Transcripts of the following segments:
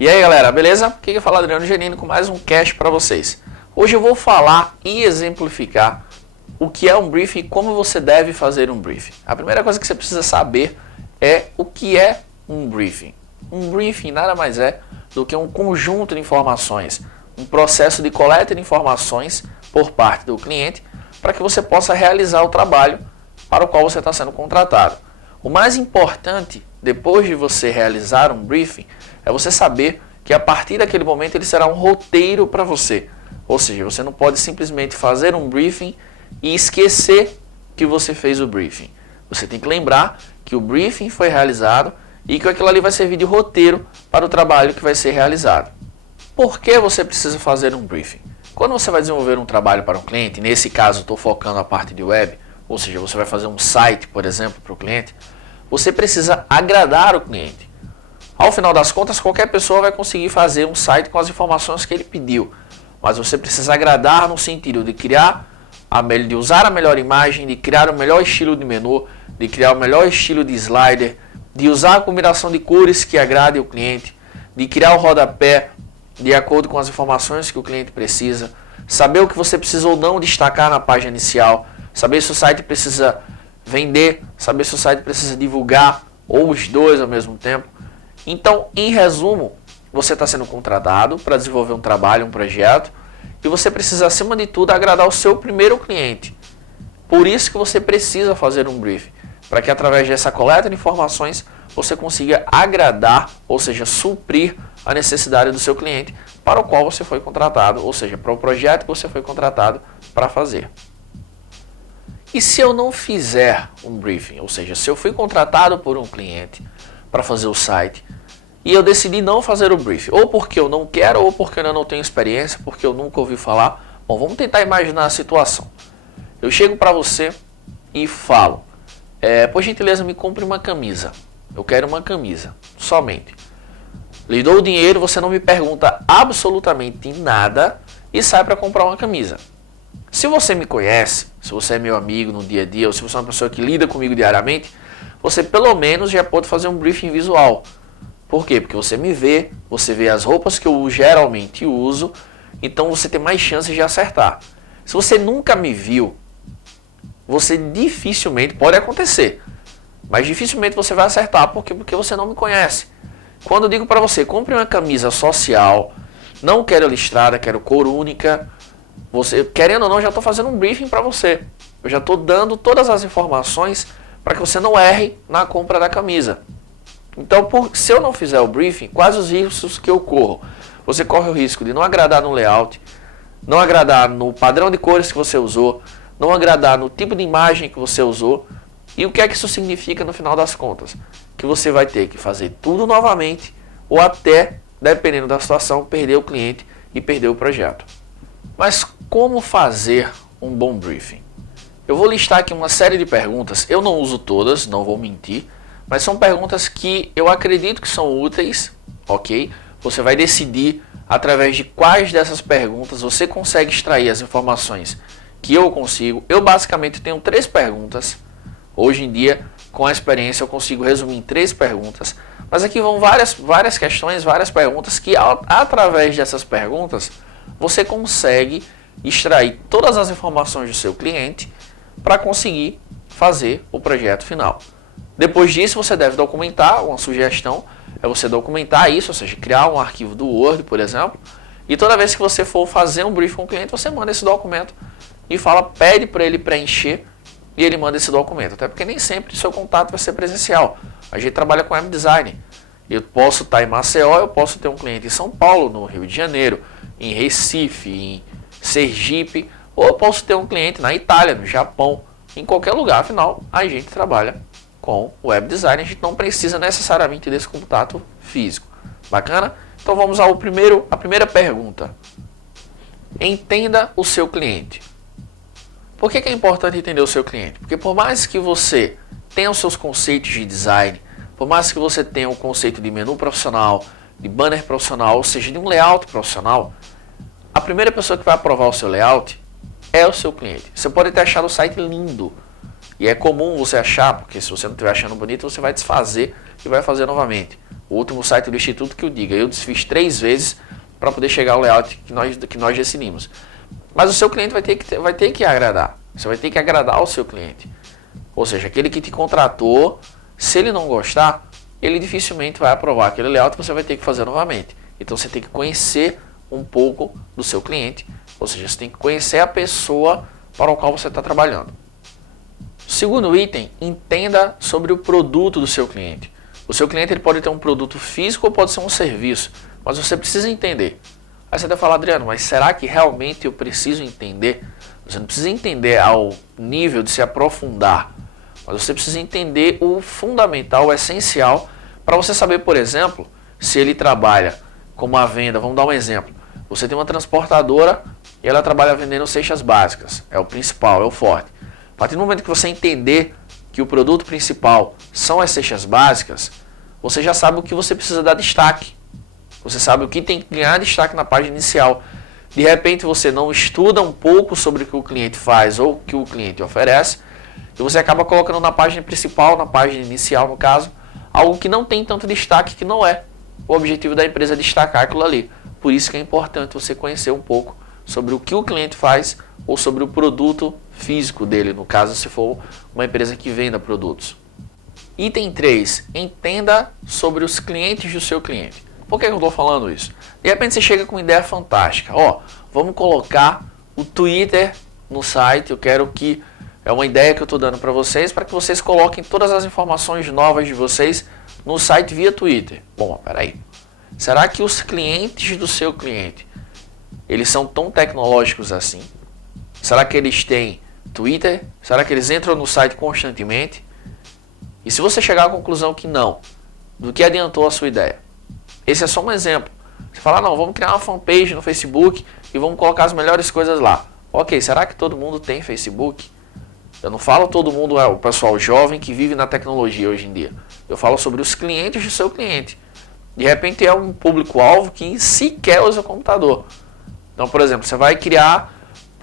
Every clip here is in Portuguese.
E aí galera, beleza? Aqui que fala Adriano Genino com mais um cast para vocês. Hoje eu vou falar e exemplificar o que é um briefing e como você deve fazer um briefing. A primeira coisa que você precisa saber é o que é um briefing. Um briefing nada mais é do que um conjunto de informações, um processo de coleta de informações por parte do cliente para que você possa realizar o trabalho para o qual você está sendo contratado. O mais importante, depois de você realizar um briefing, é você saber que a partir daquele momento ele será um roteiro para você. Ou seja, você não pode simplesmente fazer um briefing e esquecer que você fez o briefing. Você tem que lembrar que o briefing foi realizado e que aquilo ali vai servir de roteiro para o trabalho que vai ser realizado. Por que você precisa fazer um briefing? Quando você vai desenvolver um trabalho para um cliente, nesse caso estou focando a parte de web, ou seja, você vai fazer um site, por exemplo, para o cliente, você precisa agradar o cliente. Ao final das contas, qualquer pessoa vai conseguir fazer um site com as informações que ele pediu. Mas você precisa agradar no sentido de de usar a melhor imagem, de criar o melhor estilo de menu, de criar o melhor estilo de slider, de usar a combinação de cores que agrade o cliente, de criar o rodapé de acordo com as informações que o cliente precisa, saber o que você precisa ou não destacar na página inicial, saber se o site precisa vender, saber se o site precisa divulgar, ou os dois ao mesmo tempo. Então, em resumo, você está sendo contratado para desenvolver um trabalho, um projeto, e você precisa, acima de tudo, agradar o seu primeiro cliente. Por isso que você precisa fazer um briefing, para que através dessa coleta de informações, você consiga agradar, ou seja, suprir a necessidade do seu cliente para o qual você foi contratado, ou seja, para o projeto que você foi contratado para fazer. E se eu não fizer um briefing, ou seja, se eu fui contratado por um cliente para fazer o site e eu decidi não fazer o briefing, ou porque eu não quero, ou porque eu não tenho experiência, porque eu nunca ouvi falar. Bom, vamos tentar imaginar a situação. Eu chego para você e falo, por gentileza me compre uma camisa, eu quero uma camisa, somente. Lhe dou o dinheiro, você não me pergunta absolutamente nada e sai para comprar uma camisa. Se você me conhece, se você é meu amigo no dia a dia, ou se você é uma pessoa que lida comigo diariamente, você pelo menos já pode fazer um briefing visual. Por quê? Porque você me vê, você vê as roupas que eu geralmente uso, então você tem mais chances de acertar. Se você nunca me viu, você dificilmente, pode acontecer, mas dificilmente você vai acertar, porque você não me conhece. Quando eu digo para você, compre uma camisa social, não quero listrada, quero cor única, você, querendo ou não, já estou fazendo um briefing para você. Eu já estou dando todas as informações para que você não erre na compra da camisa. Então, se eu não fizer o briefing, quais os riscos que eu corro? Você corre o risco de não agradar no layout, não agradar no padrão de cores que você usou, não agradar no tipo de imagem que você usou. E o que é que isso significa no final das contas? Que você vai ter que fazer tudo novamente ou até, dependendo da situação, perder o cliente e perder o projeto. Mas como fazer um bom briefing? Eu vou listar aqui uma série de perguntas, eu não uso todas, não vou mentir, mas são perguntas que eu acredito que são úteis, ok? Você vai decidir através de quais dessas perguntas você consegue extrair as informações que eu consigo. Eu basicamente tenho 3 perguntas. Hoje em dia, com a experiência, eu consigo resumir em 3 perguntas. Mas aqui vão várias questões, várias perguntas que através dessas perguntas você consegue extrair todas as informações do seu cliente para conseguir fazer o projeto final. Depois disso, você deve documentar. Uma sugestão é você documentar isso, ou seja, criar um arquivo do Word, por exemplo, e toda vez que você for fazer um briefing com o cliente, você manda esse documento e pede para ele preencher e ele manda esse documento. Até porque nem sempre o seu contato vai ser presencial. A gente trabalha com web design. Eu posso estar em Maceió, eu posso ter um cliente em São Paulo, no Rio de Janeiro, em Recife, em Sergipe, ou eu posso ter um cliente na Itália, no Japão, em qualquer lugar. Afinal, a gente trabalha com web design, a gente não precisa necessariamente desse contato físico. Bacana? Então vamos à primeira pergunta. Entenda o seu cliente. Por que é importante entender o seu cliente? Porque por mais que você tenha os seus conceitos de design, por mais que você tenha um conceito de menu profissional, de banner profissional, ou seja, de um layout profissional, a primeira pessoa que vai aprovar o seu layout é o seu cliente. Você pode ter achado o site lindo, e é comum você achar, porque se você não estiver achando bonito, você vai desfazer e vai fazer novamente. o último site do Instituto que o diga. Eu desfiz 3 vezes para poder chegar ao layout que nós decidimos. Mas o seu cliente vai ter que agradar. Você vai ter que agradar ao seu cliente. Ou seja, aquele que te contratou, se ele não gostar, ele dificilmente vai aprovar aquele layout, você vai ter que fazer novamente. Então você tem que conhecer um pouco do seu cliente, ou seja, você tem que conhecer a pessoa para o qual você está trabalhando. Segundo item, entenda sobre o produto do seu cliente. O seu cliente ele pode ter um produto físico ou pode ser um serviço, mas você precisa entender. Aí você deve falar, Adriano, mas será que realmente eu preciso entender? Você não precisa entender ao nível de se aprofundar, mas você precisa entender o fundamental, o essencial, para você saber, por exemplo, se ele trabalha com uma venda. Vamos dar um exemplo. Você tem uma transportadora e ela trabalha vendendo cestas básicas. É o principal, é o forte. A partir do momento que você entender que o produto principal são as cestas básicas, você já sabe o que você precisa dar destaque. Você sabe o que tem que ganhar destaque na página inicial. De repente você não estuda um pouco sobre o que o cliente faz ou o que o cliente oferece, e você acaba colocando na página principal, na página inicial no caso, algo que não tem tanto destaque, que não é o objetivo da empresa destacar aquilo ali. Por isso que é importante você conhecer um pouco sobre o que o cliente faz ou sobre o produto físico dele, no caso se for uma empresa que venda produtos. Item 3. Entenda sobre os clientes do seu cliente. Por que eu estou falando isso? De repente você chega com uma ideia fantástica. Vamos colocar o Twitter no site. Eu quero que... É uma ideia que eu estou dando para vocês, para que vocês coloquem todas as informações novas de vocês no site via Twitter. Bom, peraí. Será que os clientes do seu cliente, eles são tão tecnológicos assim? Será que eles têm Twitter? Será que eles entram no site constantemente? E se você chegar à conclusão que não, do que adiantou a sua ideia? Esse é só um exemplo. Você fala, não, vamos criar uma fanpage no Facebook e vamos colocar as melhores coisas lá. Ok, será que todo mundo tem Facebook? Eu não falo todo mundo, é o pessoal jovem que vive na tecnologia hoje em dia. Eu falo sobre os clientes do seu cliente. De repente é um público-alvo que sequer usa o computador. Então, por exemplo, você vai criar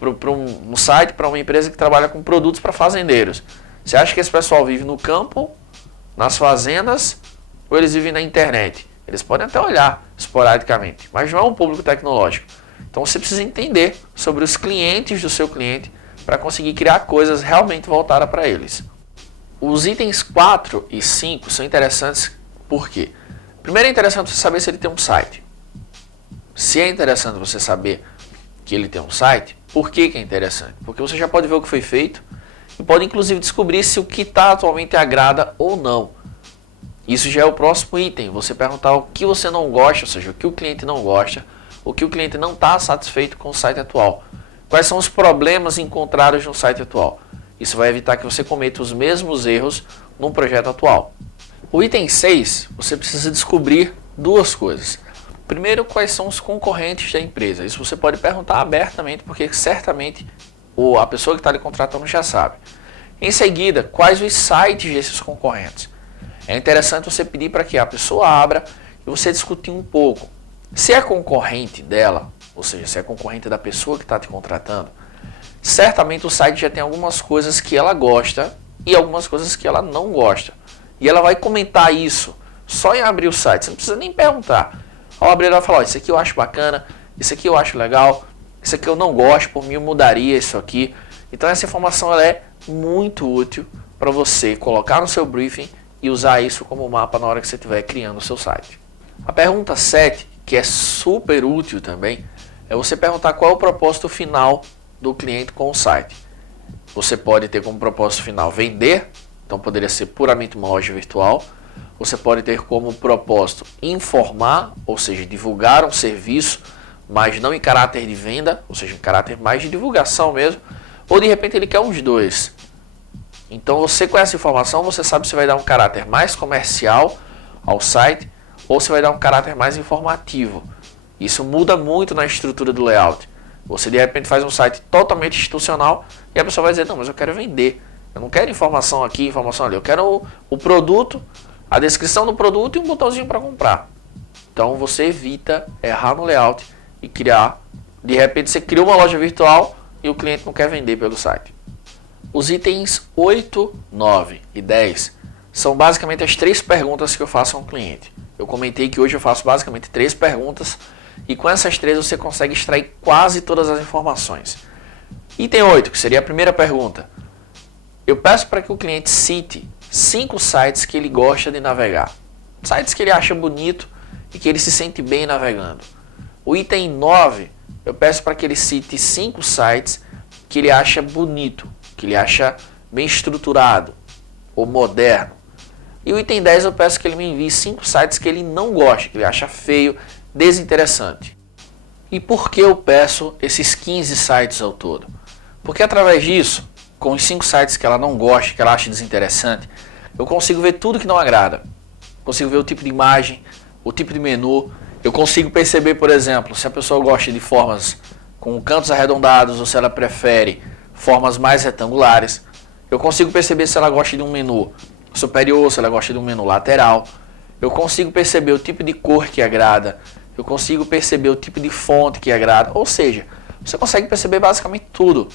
um site para uma empresa que trabalha com produtos para fazendeiros. Você acha que esse pessoal vive no campo, nas fazendas, ou eles vivem na internet? Eles podem até olhar esporadicamente, mas não é um público tecnológico. Então você precisa entender sobre os clientes do seu cliente para conseguir criar coisas realmente voltadas para eles. Os itens 4 e 5 são interessantes por quê? Primeiro é interessante você saber se ele tem um site. Se é interessante você saber que ele tem um site, por que é interessante? Porque você já pode ver o que foi feito e pode inclusive descobrir se o que está atualmente agrada ou não. Isso já é o próximo item, você perguntar o que você não gosta, ou seja, o que o cliente não gosta, o que o cliente não está satisfeito com o site atual. Quais são os problemas encontrados no site atual? Isso vai evitar que você cometa os mesmos erros num projeto atual. O item 6, você precisa descobrir duas coisas. Primeiro, quais são os concorrentes da empresa? Isso você pode perguntar abertamente, porque certamente a pessoa que está lhe contratando já sabe. Em seguida, quais os sites desses concorrentes? É interessante você pedir para que a pessoa abra e você discutir um pouco. Se é concorrente dela, ou seja, se é concorrente da pessoa que está te contratando, certamente o site já tem algumas coisas que ela gosta e algumas coisas que ela não gosta. E ela vai comentar isso só em abrir o site, você não precisa nem perguntar. Ao abrir ela vai falar, isso aqui eu acho bacana, isso aqui eu acho legal, isso aqui eu não gosto, por mim eu mudaria isso aqui. Então essa informação ela é muito útil para você colocar no seu briefing e usar isso como mapa na hora que você estiver criando o seu site. A pergunta 7, que é super útil também, é você perguntar qual é o propósito final do cliente com o site. Você pode ter como propósito final vender, então poderia ser puramente uma loja virtual. Você pode ter como propósito informar, ou seja, divulgar um serviço, mas não em caráter de venda, ou seja, em caráter mais de divulgação mesmo. Ou de repente ele quer os dois. Então você com essa informação, você sabe se vai dar um caráter mais comercial ao site ou se vai dar um caráter mais informativo. Isso muda muito na estrutura do layout. Você de repente faz um site totalmente institucional e a pessoa vai dizer, não, mas eu quero vender. Eu não quero informação aqui, informação ali. Eu quero o produto, a descrição do produto e um botãozinho para comprar. Então você evita errar no layout e criar. De repente você criou uma loja virtual e o cliente não quer vender pelo site. Os itens 8, 9 e 10 são basicamente as 3 perguntas que eu faço a um cliente. Eu comentei que hoje eu faço basicamente 3 perguntas e com essas 3 você consegue extrair quase todas as informações. Item 8, que seria a primeira pergunta. Eu peço para que o cliente cite 5 sites que ele gosta de navegar. Sites que ele acha bonito e que ele se sente bem navegando. O item 9, eu peço para que ele cite 5 sites que ele acha bonito, que ele acha bem estruturado ou moderno. E o item 10 eu peço que ele me envie 5 sites que ele não gosta, que ele acha feio, desinteressante. E por que eu peço esses 15 sites ao todo? Porque através disso, com os 5 sites que ela não gosta, que ela acha desinteressante, eu consigo ver tudo que não agrada. Consigo ver o tipo de imagem, o tipo de menu. Eu consigo perceber, por exemplo, se a pessoa gosta de formas com cantos arredondados ou se ela prefere formas mais retangulares. Eu consigo perceber se ela gosta de um menu superior, se ela gosta de um menu lateral. Eu consigo perceber o tipo de cor que agrada. Eu consigo perceber o tipo de fonte que agrada. Ou seja, você consegue perceber basicamente tudo.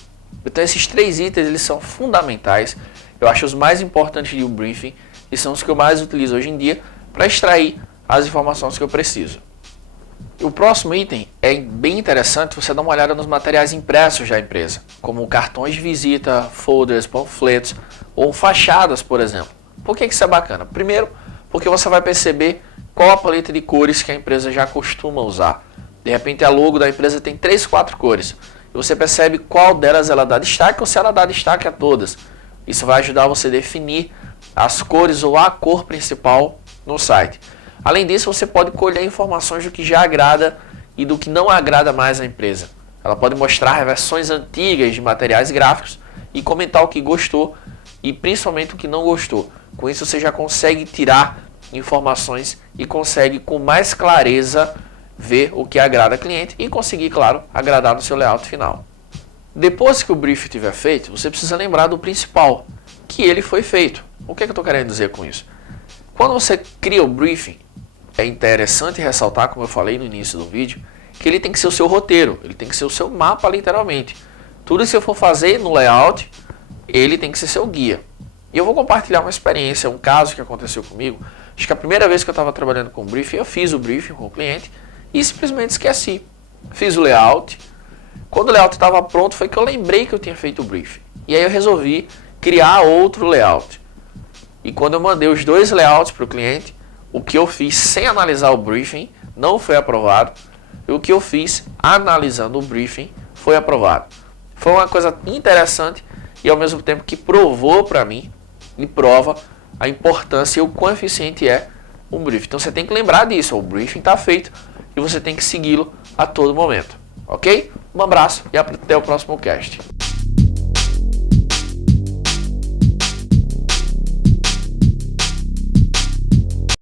Então esses 3 itens eles são fundamentais. Eu acho os mais importantes de um briefing e são os que eu mais utilizo hoje em dia para extrair as informações que eu preciso. O próximo item é bem interessante você dar uma olhada nos materiais impressos da empresa, como cartões de visita, folders, panfletos ou fachadas, por exemplo. Por que isso é bacana? Primeiro, porque você vai perceber qual a paleta de cores que a empresa já costuma usar. De repente a logo da empresa tem 3, 4 cores. E você percebe qual delas ela dá destaque ou se ela dá destaque a todas. Isso vai ajudar você a definir as cores ou a cor principal no site. Além disso, você pode colher informações do que já agrada e do que não agrada mais à empresa. Ela pode mostrar versões antigas de materiais gráficos e comentar o que gostou e principalmente o que não gostou. Com isso você já consegue tirar informações e consegue com mais clareza ver o que agrada ao cliente e conseguir, claro, agradar no seu layout final. Depois que o brief estiver feito, você precisa lembrar do principal, que ele foi feito. O que eu estou querendo dizer com isso? Quando você cria o briefing, é interessante ressaltar, como eu falei no início do vídeo, que ele tem que ser o seu roteiro, ele tem que ser o seu mapa literalmente. Tudo que você for fazer no layout, ele tem que ser seu guia. E eu vou compartilhar uma experiência, um caso que aconteceu comigo. Acho que a primeira vez que eu estava trabalhando com o briefing, eu fiz o briefing com o cliente e simplesmente esqueci. Fiz o layout. Quando o layout estava pronto, foi que eu lembrei que eu tinha feito o briefing. E aí eu resolvi criar outro layout. E quando eu mandei os 2 layouts para o cliente, o que eu fiz sem analisar o briefing não foi aprovado. E o que eu fiz analisando o briefing foi aprovado. Foi uma coisa interessante e ao mesmo tempo que provou para mim e prova a importância e o quão eficiente é um briefing. Então você tem que lembrar disso, o briefing está feito e você tem que segui-lo a todo momento. Ok? Um abraço e até o próximo cast.